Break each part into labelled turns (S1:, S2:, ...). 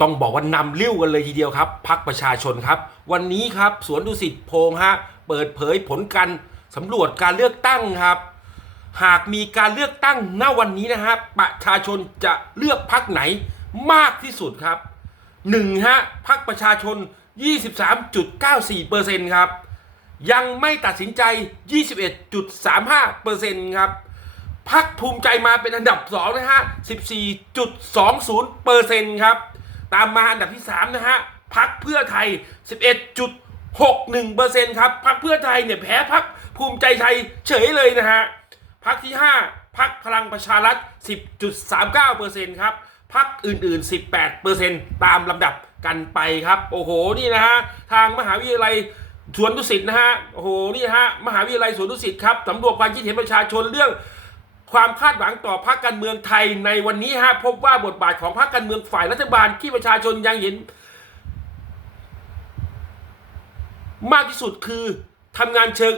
S1: ต้องบอกว่านำเลี้ยวกันเลยทีเดียวครับพักประชาชนครับ วันนี้ครับสวนดุสิตโพงฮะเปิดเผยผลการสำรวจการเลือกตั้งครับ หากมีการเลือกตั้งณวันนี้นะฮะประชาชนจะเลือกพักไหนมากที่สุดครับหนึ่งฮะพักประชาชน 23.94%ครับยังไม่ตัดสินใจ 21.35%ครับพักภูมิใจมาเป็นอันดับ 2 นะฮะ 14.20%ครับ ตามมาอันดับที่ 3 นะฮะพักเพื่อไทย 11.61%ครับพักเพื่อไทยเนี่ยแพ้พักภูมิใจไทยเฉยเลยนะฮะพักที่ 5พักพลังประชารัฐ 10.39%ครับพักอื่นๆ 18%ตามลำดับกันไปครับ โอ้โหนี่นะฮะทางมหาวิทยาลัยสวนดุสิตนะฮะโอ้โหนี่ฮะมหาวิทยาลัยสวนดุสิตครับสำรวจความคิดเห็นประชาชนเรื่อง ความคาดหวังต่อพรรคการเมืองไทยในวันนี้ฮะพบว่าบทบาทของพรรคการเมืองฝ่ายรัฐบาลที่ประชาชนยังเห็น มากที่สุดคือทำงานเชิง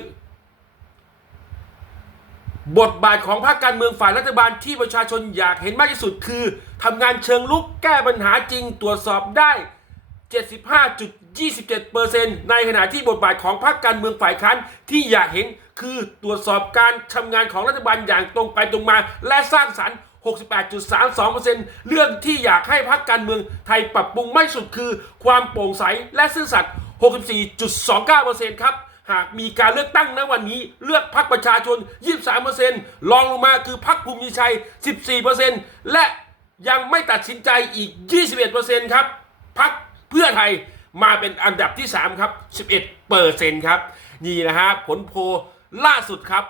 S1: บทบาทของพรรคการเมืองฝ่ายรัฐบาลที่ประชาชนอยากเห็นมากที่สุดคือทำงานเชิงลุกแก้ปัญหาจริงตรวจสอบได้ 75.27%ในขณะที่บทบาทของพรรคการเมืองฝ่ายค้านที่อยากเห็นคือตรวจสอบการทำงานของรัฐบาลอย่างตรงไปตรงมา และสร้างสรรค์ 68.32%เรื่องที่อยากให้พรรคการเมืองไทยปรับปรุงไม่สุดคือ ความโปร่งใสและซื่อสัตย์ 64.29%ครับหากมีการเลือกตั้งในวันนี้เลือกพรรคประชาชน 23%รองลงมาคือพรรคภูมิใจ14%และยังไม่ตัดสินใจอีก 21%ครับ เพื่อไทยมาเป็นอันดับที่ 3 ครับ 11%ครับ นี่นะฮะผลโพลล่าสุดครับ